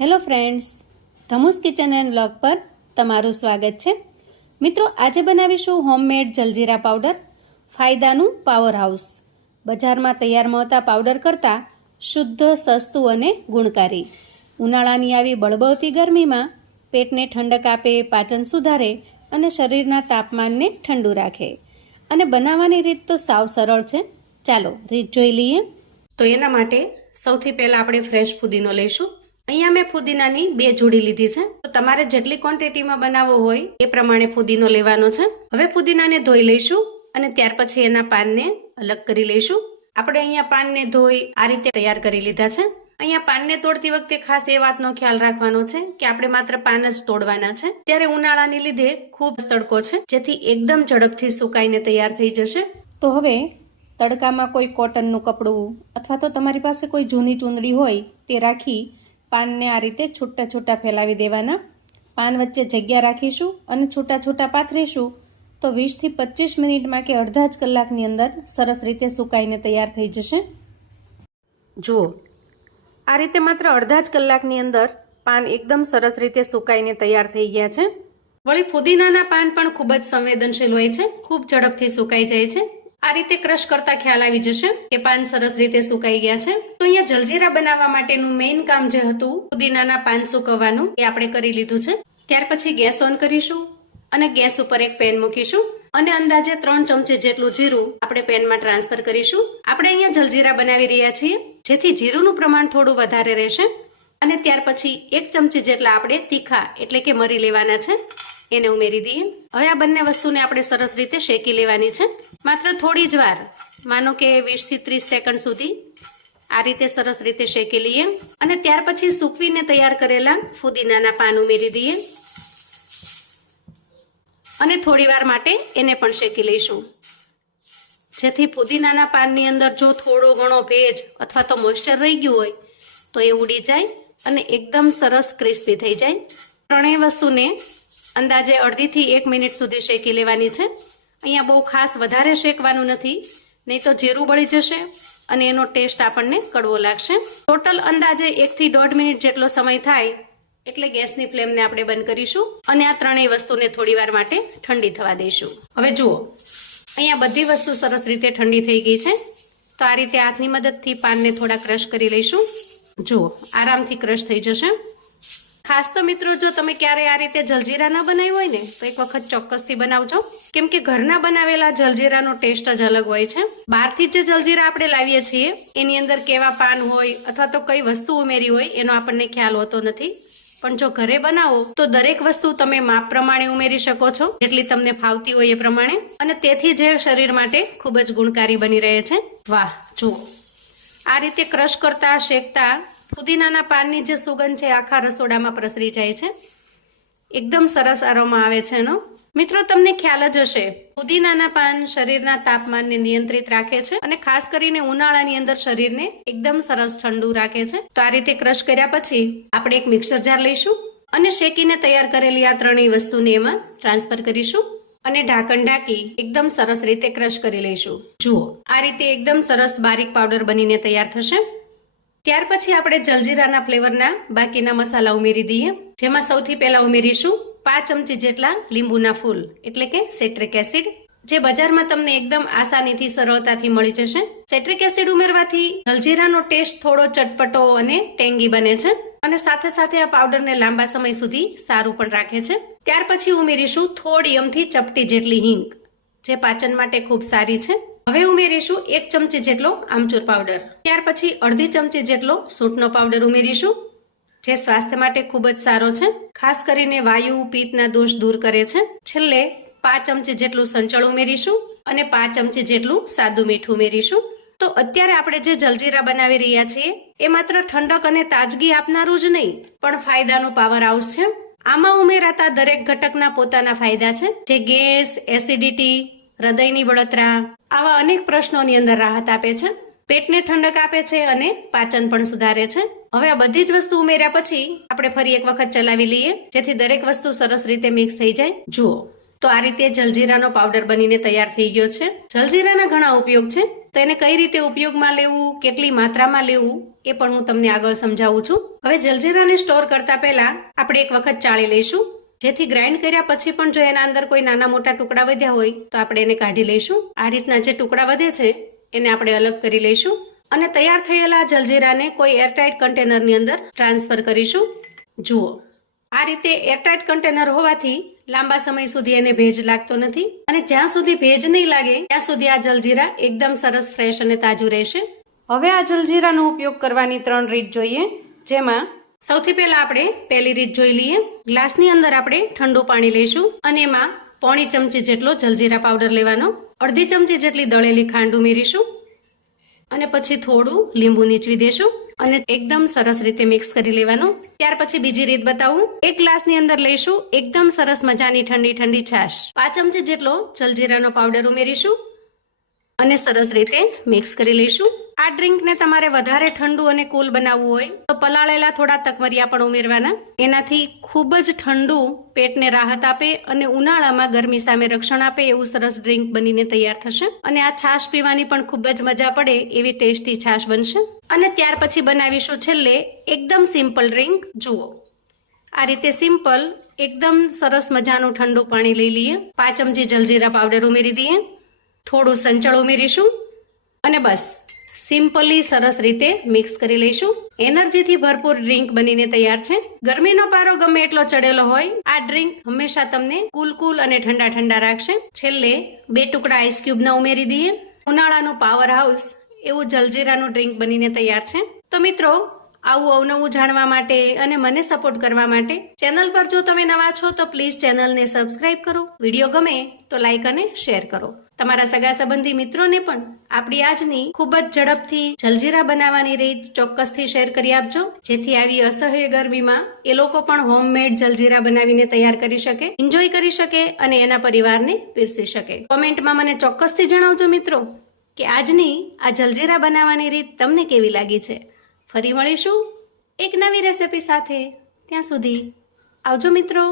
Hello friends, Dhamus kitchen and vlog પર તમારું સ્વાગત છે. મિત્રો, આજે બનાવીશું હોમમેડ જલજીરા પાવડર, ફાયદાનું પાવર હાઉસ. બજારમાં તૈયાર મળતા પાવડર કરતાં શુદ્ધ, સસ્તું અને ગુણકારી. ઉનાળાની આવી બળબળતી ગરમીમાં પેટને ઠંડક આપે, પાચન સુધારે અને શરીરના તાપમાનને ઠંડુ રાખે. અને બનાવવાની રીત તો સાવ સરળ છે. ચાલો રીત જોઈ લઈએ. તો એના માટે સૌથી પહેલાં આપણે ફ્રેશ ફુદીનો લઈશું. અહીંયા મેં ફુદીનાની 2 જોડી લીધી છે. તો તમારે જેટલી ક્વોન્ટિટીમાં બનાવવો હોય એ પ્રમાણે ફુદીનો લેવાનો છે. હવે ફુદીનાને ધોઈ લઈશું અને ત્યાર પછી એના પાનને અલગ કરી લઈશું. આપણે અહીંયા પાનને ધોઈ આ રીતે તૈયાર કરી લીધા છે. અહીંયા પાનને તોડતી વખતે ખાસ એ વાતનો ખ્યાલ રાખવાનો છે કે આપણે માત્ર પાન જ તોડવાના છે. ત્યારે ઉનાળાની લીધે ખૂબ તડકો છે, જેથી એકદમ ઝડપથી સુકાઈને તૈયાર થઈ જશે. તો હવે તડકામાં કોઈ કોટનનું કપડું અથવા તો તમારી પાસે કોઈ જૂની ચૂંદડી હોય તે રાખી પાનને આ રીતે છૂટા છૂટા ફેલાવી દેવાના. પાન વચ્ચે જગ્યા રાખીશું અને છૂટા છૂટા પાથરીશું તો 20 થી 25 મિનિટમાં કે અડધા જ કલાકની અંદર સરસ રીતે સુકાઈને તૈયાર થઈ જશે. જુઓ, આ રીતે માત્ર અડધા જ કલાકની અંદર પાન એકદમ સરસ રીતે સુકાઈને તૈયાર થઈ ગયા છે. વળી ફુદીનાના પાન પણ ખૂબ જ સંવેદનશીલ હોય છે, ખૂબ ઝડપથી સુકાઈ જાય છે. આ રીતે ક્રશ કરતા ખ્યાલ આવી જશે કે પાન સરસ રીતે સુકાઈ ગયા છે. તો અહીંયા જલજીરા બનાવવા માટેનું મેઇન કામ જે હતું ફુદીનાના પાન સુકવવાનું, એ આપણે કરી લીધું છે. ત્યાર પછી ગેસ ઓન કરીશું અને ગેસ ઉપર એક પેન મૂકીશું અને અંદાજે 3 ચમચી જેટલું જીરું આપણે પેનમાં ટ્રાન્સફર કરીશું. આપણે અહીંયા જલજીરા બનાવી રહ્યા છીએ, જેથી જીરુંનું પ્રમાણ થોડું વધારે રહેશે. અને ત્યાર પછી 1 ચમચી જેટલા આપણે તીખા એટલે કે મરી લેવાના છે, એને ઉમેરી દઈએ. હવે આ બંને વસ્તુને આપણે સરસ રીતે શેકી લેવાની છે. માત્ર થોડી જ વાર, માનો કે 20 થી 30 સેકન્ડ સુધી આ રીતે સરસ રીતે શેકી લઈએ અને ત્યાર પછી સૂકવીને તૈયાર કરેલા ફુદીનાના પાન ઉમેરી દઈએ અને થોડી વાર માટે એને પણ શેકી લઈશું, જેથી ફુદીનાના પાનની અંદર જો થોડો ઘણો ભેજ અથવા તો મોઇસ્ચર રહી ગયું હોય તો એ ઉડી જાય અને એકદમ સરસ ક્રિસ્પી થઈ જાય. ત્રણેય વસ્તુને અંદાજે અડધી થી 1 મિનિટ સુધી શેકી લેવાની છે. અહીંયા બહુ ખાસ વધારે શેકવાનું નથી, નહીં તો જીરું બળી જશે અને એનો ટેસ્ટ આપણને કડવો લાગશે. ટોટલ અંદાજે 1 થી 1.5 મિનિટ જેટલો સમય થાય એટલે ગેસની ફ્લેમને આપણે બંધ કરીશું અને આ ત્રણેય વસ્તુને થોડી વાર માટે ઠંડી થવા દઈશું. હવે જુઓ, અહીંયા બધી વસ્તુ સરસ રીતે ઠંડી થઈ ગઈ છે. તો આ રીતે હાથની મદદથી પાનને થોડા ક્રશ કરી લઈશું. જુઓ, આરામથી ક્રશ થઈ જશે. ખાસ તો મિત્રો, જો તમે ક્યારેય આ રીતે જલજીરા ન બનાવ્યું હોય ને તો એક વખત ચોક્કસથી બનાવજો, કેમ કે ઘરના બનાવેલા જલજીરાનો ટેસ્ટ જ અલગ હોય છે. બહારથી જે જલજીરા આપણે લાવીએ છીએ એની અંદર કેવા પાન હોય અથવા તો કઈ વસ્તુ ઉમેરી હોય એનો આપણને ખ્યાલ હોતો નથી. પણ જો ઘરે બનાવો તો દરેક વસ્તુ તમે માપ પ્રમાણે ઉમેરી શકો છો, જેટલી તમને ફાવતી હોય એ પ્રમાણે, અને તેથી જે શરીર માટે ખૂબ જ ગુણકારી બની રહે છે. વાહ, જુઓ, આ રીતે ક્રશ કરતા શેકતા ફુદીનાના પાનની જે સુગંધ છે આખા રસોડામાં પ્રસરી જાય છે. એકદમ સરસ આરોમા આવે છે એનો. મિત્રો, તમને ખ્યાલ જ હશે, ફુદીનાના પાન શરીરના તાપમાનને નિયંત્રિત રાખે છે અને ખાસ કરીને ઉનાળાની અંદર શરીરને એકદમ સરસ ઠંડુ રાખે છે. તો આ રીતે ક્રશ કર્યા પછી આપણે એક મિક્સર જાર લઈશું અને શેકીને તૈયાર કરેલી આ ત્રણેય વસ્તુને એમાં ટ્રાન્સફર કરીશું અને ઢાંકણ ઢાંકી એકદમ સરસ રીતે ક્રશ કરી લઈશું. જુઓ, આ રીતે એકદમ સરસ બારીક પાવડર બનીને તૈયાર થશે. ત્યાર પછી આપણે જલજીરાના ફ્લેવરના બાકીના મસાલા ઉમેરી દઈએ, જેમાં સૌથી પહેલા ઉમેરીશું 5 ચમચી જેટલા લીંબુના ફૂલ એટલે કે સેટ્રિક એસિડ, જે બજારમાં તમને એકદમ આસાનીથી સરળતાથી મળી જશે. સેટ્રિક એસિડ ઉમેરવાથી જલજીરાનો ટેસ્ટ થોડો ચટપટો અને ટેંગી બને છે અને સાથે સાથે આ પાવડરને લાંબા સમય સુધી સારું પણ રાખે છે. ત્યાર પછી ઉમેરીશું થોડી અમથી ચપટી જેટલી હિંગ, જે પાચન માટે ખૂબ સારી છે. હવે ઉમેરીશું 1 ચમચી જેટલો આમચૂર પાવડર. ત્યાર પછી અડધી ચમચી જેટલો સૂંઠનો પાવડર ઉમેરીશું, જે સ્વાસ્થ્ય માટે ખૂબ જ સારો છે, ખાસ કરીને વાયુ પિત્તના દોષ દૂર કરે છે. છેલ્લે 5 ચમચી જેટલું સંચળ ઉમેરીશું અને 5 ચમચી જેટલું સાદું મીઠું ઉમેરીશું. તો અત્યારે આપણે જે જલજીરા બનાવી રહ્યા છીએ એ માત્ર ઠંડક અને તાજગી આપનારું જ નહીં, પણ ફાયદાનું પાવર હાઉસ છે. આમાં ઉમેરાતા દરેક ઘટકના પોતાના ફાયદા છે, જે ગેસ, એસિડિટી, હૃદયની બળતરા આવા અનેક પ્રશ્નોની અંદર રાહત આપે છે, પેટને ઠંડક આપે છે અને પાચન પણ સુધારે છે. હવે આ બધી જ વસ્તુ ઉમેર્યા પછી આપણે ફરી એક વખત ચલાવી લઈએ, જેથી દરેક વસ્તુ સરસ રીતે મિક્સ થઈ જાય. જુઓ, તો આ રીતે જલજીરાનો પાવડર બનીને તૈયાર થઈ ગયો છે. જલજીરાના ઘણા ઉપયોગ છે, તો એને કઈ રીતે ઉપયોગમાં લેવું, કેટલી માત્રામાં લેવું એ પણ હું તમને આગળ સમજાવું છું. હવે જલજીરાને સ્ટોર કરતા પહેલા આપણે એક વખત ચાળી લઈશું, જેથી ગ્રાઇન્ડ કર્યા પછી પણ જો એના અંદર કોઈ નાના મોટા ટુકડા વધ્યા હોય તો આપણે એને કાઢી લઈશું. આ રીતના જે ટુકડા વધે છે એને આપણે અલગ કરી લઈશું અને તૈયાર થયેલા જલજીરાને કોઈ એરટાઇટ કન્ટેનરની અંદર ટ્રાન્સફર કરીશું. જુઓ, આ રીતે એરટાઇટ કન્ટેનર હોવાથી લાંબા સમય સુધી એને ભેજ લાગતો નથી અને જ્યાં સુધી ભેજ નહીં લાગે ત્યાં સુધી આ જલજીરા એકદમ સરસ ફ્રેશ અને તાજું રહેશે. હવે આ જલજીરાનો ઉપયોગ કરવાની 3 રીત જોઈએ, જેમાં સૌથી પહેલા આપણે પહેલી રીત જોઈ લઈએ. ગ્લાસની અંદર આપણે ઠંડુ પાણી લઈશું અને એમાં 1/4 ચમચી જેટલો જલજીરા પાવડર લેવાનો, 1/2 ચમચી જેટલી દળેલી ખાંડ ઉમેરીશું અને પછી થોડું લીંબુ નીચવી દેશું અને એકદમ સરસ રીતે મિક્સ કરી લેવાનું. ત્યાર પછી બીજી રીત બતાવું. એક ગ્લાસની અંદર લઈશું એકદમ સરસ મજાની ઠંડી છાશ, 5 ચમચી જેટલો જલજીરાનો પાવડર ઉમેરીશું અને સરસ રીતે મિક્સ કરી લઈશું. આ ડ્રિંકને તમારે વધારે ઠંડુ અને કૂલ બનાવવું હોય તો પલાળેલા થોડા તકવરિયા પણ ઉમેરવાના. એનાથી ખૂબ જ ઠંડુ પેટને રાહત આપે અને ઉનાળામાં ગરમી સામે રક્ષણ આપે એવું સરસ ડ્રિંક બનીને તૈયાર થશે અને આ છાશ પીવાની પણ ખૂબ જ મજા પડે એવી ટેસ્ટી છાશ બનશે. અને ત્યાર પછી બનાવીશું છેલ્લે એકદમ સિમ્પલ ડ્રિંક. જુઓ, આ રીતે સિમ્પલ એકદમ સરસ મજાનું ઠંડુ પાણી લઈ લઈએ, 5 ચમચી જલજીરા પાવડર ઉમેરી દઈએ, થોડું સંચળ ઉમેરીશું અને બસ સિમ્પલી સરસ રીતે મિક્સ કરી લઈશું. એનર્જીથી ભરપૂર ડ્રિંક બનીને તૈયાર છે. ગરમીનો પારો ગમે એટલો ચડેલો હોય, આ ડ્રિંક હંમેશા તમને કુલ અને ઠંડા રાખશે. છેલ્લે 2 ટુકડા આઈસ ક્યુબના ઉમેરી દઈએ. ઉનાળાનું પાવર હાઉસ એવું જલજીરાનું ડ્રિંક બનીને તૈયાર છે. તો મિત્રો, આવું અવનવું જાણવા માટે અને મને સપોર્ટ કરવા માટે ચેનલ પર જો તમે નવા છો તો પ્લીઝ ચેનલને સબસ્ક્રાઇબ કરો. વિડીયો ગમે તો લાઈક અને શેર કરો. તમારા સગા સંબંધી મિત્રોને પણ આપણી આજની ખૂબ જ ઝડપથી જલજીરા બનાવવાની રીત ચોક્કસથી શેર કરી આપજો, જેથી આવી અસહ્ય ગરમીમાં એ લોકો પણ હોમમેડ જલજીરા બનાવીને તૈયાર કરી શકે, એન્જોય કરી શકે અને એના પરિવારને પીરસી શકે. કોમેન્ટમાં મને ચોક્કસથી જણાવજો મિત્રો કે આજની આ જલજીરા બનાવવાની રીત તમને કેવી લાગી છે. ફરી મળીશું એક નવી રેસિપી સાથે. ત્યાં સુધી આવજો મિત્રો.